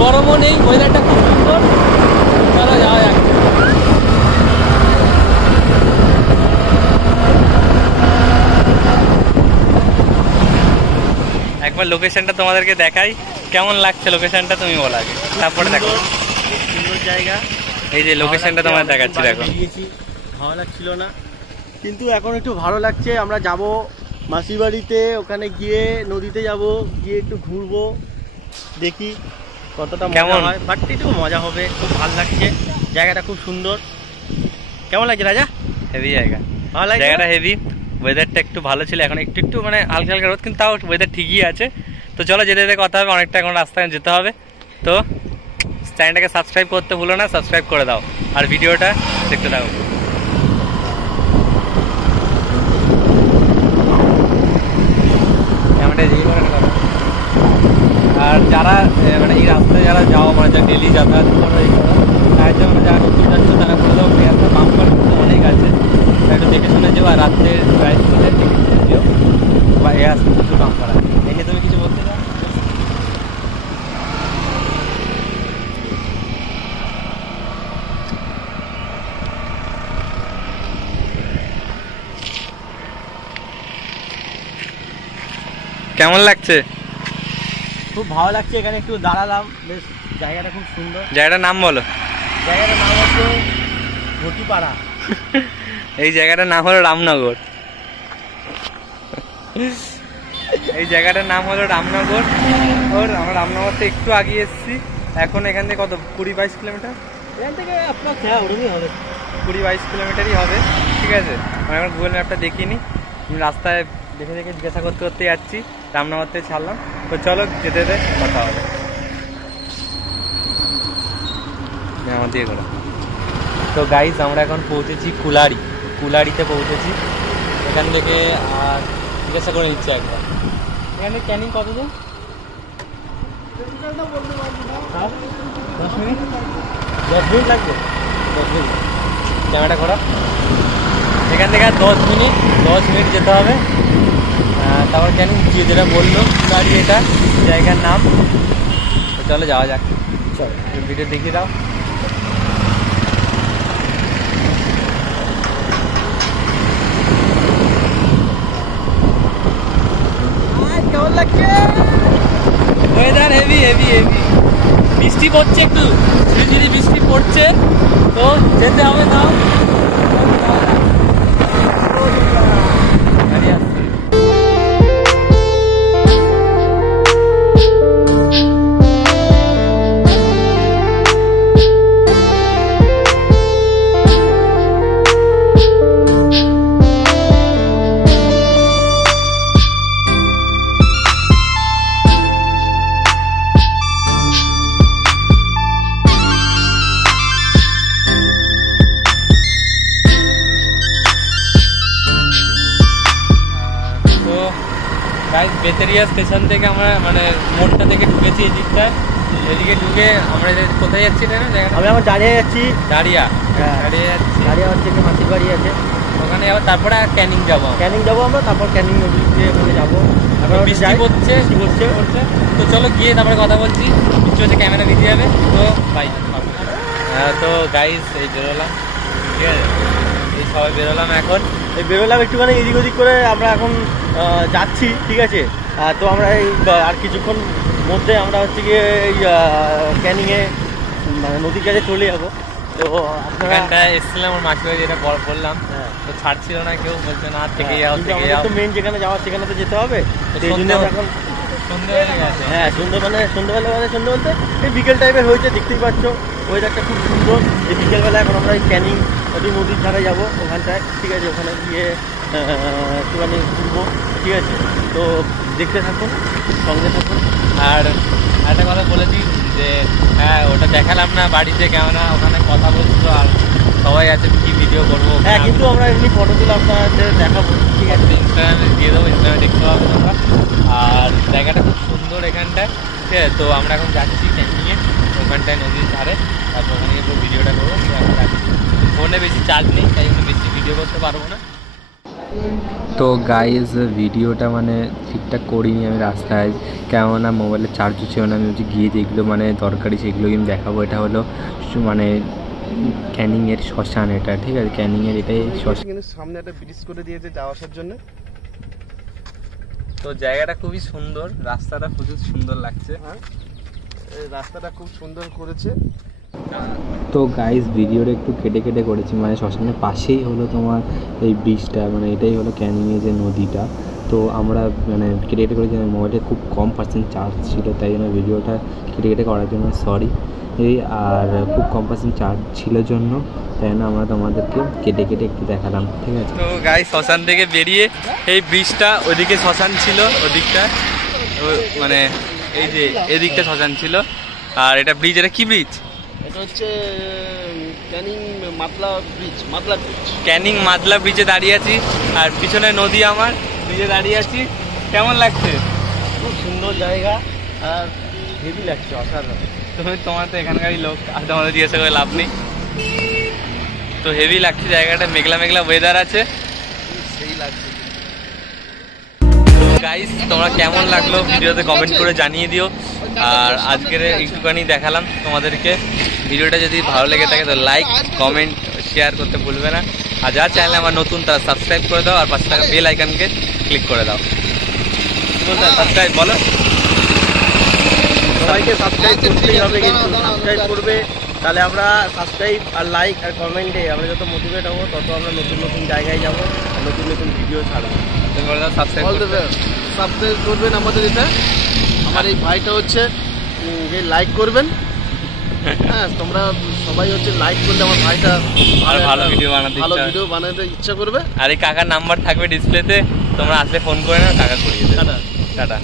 গরমও নেই, ওয়েদারটা খুব সুন্দর। চলো যাওয়া যাক। একবার লোকেশনটা তোমাদেরকে দেখাই, কেমন লাগছে লোকেশনটা তুমি বলো আগে, তারপরে দেখো। সুন্দর জায়গা। এই যে লোকেশনটা তোমাদের দেখাচ্ছি, দেখো। ভালো লাগছিল না, কিন্তু এখন একটু ভালো লাগছে। আমরা যাব মাসির বাড়িতে, ওখানে গিয়ে নদীতে যাব, গিয়ে একটু ঘুরবো, দেখি কতটা কেমন হয়। বাট একটু মজা হবে, খুব ভালো লাগছে। জায়গাটা খুব সুন্দর। কেমন লাগছে রাজা? হেভি জায়গা, ভালো লাগছে জায়গাটা হেভি। ওয়েদারটা একটু ভালো ছিল, এখন একটু একটু মানে হালকা হালকা রোদ, কিন্তু তাও ওয়েদার ঠিকই আছে। তো চলো যেতে যেতে কথা হবে, অনেকটা এখন রাস্তায় যেতে হবে। তো চ্যানেলটাকে সাবস্ক্রাইব করতে ভুলো না, সাবস্ক্রাইব করে দাও আর ভিডিওটা দেখতে থাকো। আর যারা মানে এই রাস্তায় যারা যাও, মানে যারা ডেলি যাতায়াত করো, এই করো, তার জন্য যারা নতুন যাচ্ছ তারা বলে দাও একটা বাম্পার কিন্তু অনেক আছে, একটু দেখে শুনে যেও। আর রাত্রে ড্রাইভ করে দেখে শুনে যেও, বা এ আসতে প্রচুর বাম্পার আছে। দেখে তুমি কিছু বলতে চাও? কেমন লাগছে? খুব ভালো লাগছে। এখানে একটু দাঁড়ালাম, বেশ জায়গাটা খুব সুন্দর। জায়গাটার নাম বলো। জায়গাটার নাম হচ্ছে ঘটিপাড়া। এই জায়গাটার নাম হলো রামনগর। এই জায়গাটার নাম হলো রামনগর। আমরা রামনগর থেকে একটু আগিয়ে এসেছি। এখন এখান থেকে কত 20-22 কিলোমিটার? এখান থেকে আপনার ওরকমই হবে, 20-22 কিলোমিটারই হবে। ঠিক আছে, আমি এখন গুগল ম্যাপটা দেখিনি, রাস্তায় দেখে দেখে জিজ্ঞাসা করতে করতে যাচ্ছি। রামনগর থেকে ছাড়লাম। তো চলো যেতে যেতে কথা হবে। আমার দিয়ে করো। তো গাইজ আমরা এখন পৌঁছেছি কুলারিতে পৌঁছেছি। এখান থেকে আর জিজ্ঞাসা করে নিচ্ছে একবার, এখানে ক্যানিং কত দূর? 10 মিনিট লাগবে। 10 মিনিট ক্যামেরাটা ঘোরা। এখান থেকে আর 10 মিনিট যেতে হবে। তারপর ক্যানিং যেটা বললো কুলারি, এটা জায়গার নাম। তো চলো যাওয়া যাক। চলো ভিডিও দেখিয়ে দাও। কেমন লাগছে? Weather heavy heavy heavy. বৃষ্টি পড়ছে, একটু ঝিরিঝিরি বৃষ্টি পড়ছে। তো যেতে হবে তাও। বেতেরিয়া স্টেশন থেকে আমরা মানে মোড়টা থেকে ঢুকেছি এই দিকটায়। এদিকে ঢুকে আমরা কোথায় যাচ্ছি না জায়গাটা? আমি এখন দাঁড়িয়ে যাচ্ছি দাঁড়িয়া হচ্ছে মাসির বাড়ি আছে ওখানে। আবার তারপরে ক্যানিং যাবো আমরা। তারপর ক্যানিং নদীতে ওখানে যাবো। বৃষ্টি পড়ছে। তো চলো গিয়ে তারপরে কথা বলছি। বৃষ্টি হচ্ছে, ক্যামেরা ভিজে যাবে। তো বাই। তো গাইস এই বেরোলাম, ঠিক আছে, এই সবাই বেরোলাম। এখন বেরোলাম একটুখানি এদিক ওদিক করে আমরা এখন যাচ্ছি, ঠিক আছে। তো আমরা এই আর কিছুক্ষণ মধ্যে আমরা হচ্ছে গিয়ে এই ক্যানিংয়ে মানে নদীর কাছে চলে যাবো। তো আপনারা এসেছিলাম আমার মাসির বাড়ি, যেটা বললাম। তো ছাড়ছিল না কেউ, বলছে না থেকে যাও থেকে যাও। তো মেন যেখানে যাওয়া সেখানে তো যেতে হবে। সেই জন্য এখন সন্ধ্যে হয়ে গেছে। হ্যাঁ, সন্ধ্যেবেলা বলতে এই বিকেল টাইপের হয়েছে, দেখতেই পাচ্ছ। ওয়েদারটা খুব সুন্দর। এই বিকেলবেলা এখন আমরা এই ক্যানিং নদীর ধারে যাবো ওখানটায়, ঠিক আছে। ওখানে গিয়ে একটুখানি ঘুরবো, ঠিক আছে। তো দেখতে থাকুন, সঙ্গে থাকুন। আর একটা কথা বলেছি যে হ্যাঁ, ওটা দেখালাম না বাড়িতে, কেননা ওখানে কথা বলছিল আর সবাই আছে, কি ভিডিও করবো। হ্যাঁ, কিন্তু আমরা এমনি ফটো তুলে আপনাদের দেখাবো, ঠিক আছে। ইনস্টাগ্রামে দিয়ে দেবো, ইনস্টাগ্রামে দেখতে পাবে তোমরা। আর জায়গাটা খুব সুন্দর এখানটায়, ঠিক আছে। তো আমরা এখন যাচ্ছি ক্যানিংয়ে, ওখানটায় নদীর ধারে। তারপর ওখানে পুরো ভিডিওটা করবো। ফোনে বেশি চার্জ নেই, তাই জন্য বেশি ভিডিও করতে পারবো না। তো গাইজ ভিডিওটা মানে ঠিকঠাক করিনি আমি রাস্তায়, কেননা মোবাইলে চার্জও ছিল না। আমি হচ্ছে গিয়ে যেগুলো মানে দরকারি সেগুলো আমি দেখাবো। এটা হলো মানে ক্যানিংয়ের শ্মশান, এটা ঠিক আছে, ক্যানিংয়ের এটাই শ্মশান। কিন্তু সামনে একটা ব্রিজ করে দিয়েছে যাওয়া আসার জন্য। তো জায়গাটা খুবই সুন্দর, রাস্তাটা প্রচুর সুন্দর লাগছে। হ্যাঁ, এই রাস্তাটা খুব সুন্দর করেছে। তো গাইজ ভিডিওটা একটু কেটে কেটে করেছি, মানে শ্মশানের পাশেই হলো তোমার এই ব্রিজটা, মানে এটাই হলো ক্যানিংয়ে যে নদীটা। তো আমরা মানে কেটে কেটে করেছি, মোবাইলে খুব কম পার্সেন্ট চার্জ ছিল, তাই জন্য ভিডিওটা কেটে কেটে করার জন্য সরি। আর খুব কম পার্সেন্ট চার্জ ছিল জন্য তাই জন্য আমরা তোমাদেরকে কেটে কেটে একটু দেখালাম, ঠিক আছে। তো গাই শ্মশান থেকে বেরিয়ে এই ব্রিজটা, ওদিকে শ্মশান ছিল ওদিকটা, মানে এই যে এদিকটা শ্মশান ছিল। আর এটা ব্রিজ, এটা কি ব্রিজ? এটা হচ্ছে ক্যানিং মাতলা ব্রিজ, মাতলা ব্রিজ। ক্যানিং মাতলা ব্রিজে দাঁড়িয়ে আছি, আর পিছনে নদী, আমার ব্রিজে দাঁড়িয়ে আছি। কেমন লাগছে? খুব সুন্দর জায়গা আর হেভি লাগছে, অসাধারণ। তোমার তো এখানকারই লোক, আর তোমাদের জিজ্ঞাসা করে লাভ নেই। তো হেভি লাগছে জায়গাটা, মেঘলা মেঘলা ওয়েদার আছে, সেই লাগছে। গাইস তোমরা কেমন লাগলো ভিডিওতে কমেন্ট করে জানিয়ে দিও। আর আজকের একটুখানি দেখালাম তোমাদেরকে। ভিডিওটা যদি ভালো লেগে থাকে তো লাইক, কমেন্ট, শেয়ার করতে ভুলবে না। আর যারা চ্যানেলে আমার নতুন তারা সাবস্ক্রাইব করে দাও, আর পাশে থাকা বেল আইকনকে ক্লিক করে দাও। সাবস্ক্রাইব বলো, সবাইকে সাবস্ক্রাইব করতেই হবে, কিন্তু সাবস্ক্রাইব করবে, তাহলে আমরা সাবস্ক্রাইব আর লাইক আর কমেন্টে আমরা যত মোটিভেট হবো তত আমরা নতুন নতুন জায়গায় যাবো, নতুন নতুন ভিডিও ছাড়বো। সাবস্ক্রাইব সাবস্ক্রাইব করবেন আমাদের এটা। আমার এই ভাইটা হচ্ছে যে লাইক করবেন। হ্যাঁ, তোমরা সবাই হচ্ছে লাইক করলে আমার ভাইটা আর ভালো ভিডিও বানাতে ভালো ভিডিও বানাতে ইচ্ছা করবে। আর এই কাকার নাম্বার থাকবে ডিসপ্লেতে, তোমরা আসলে ফোন করে নাও, টাকা করিয়ে দেবে। টাটা।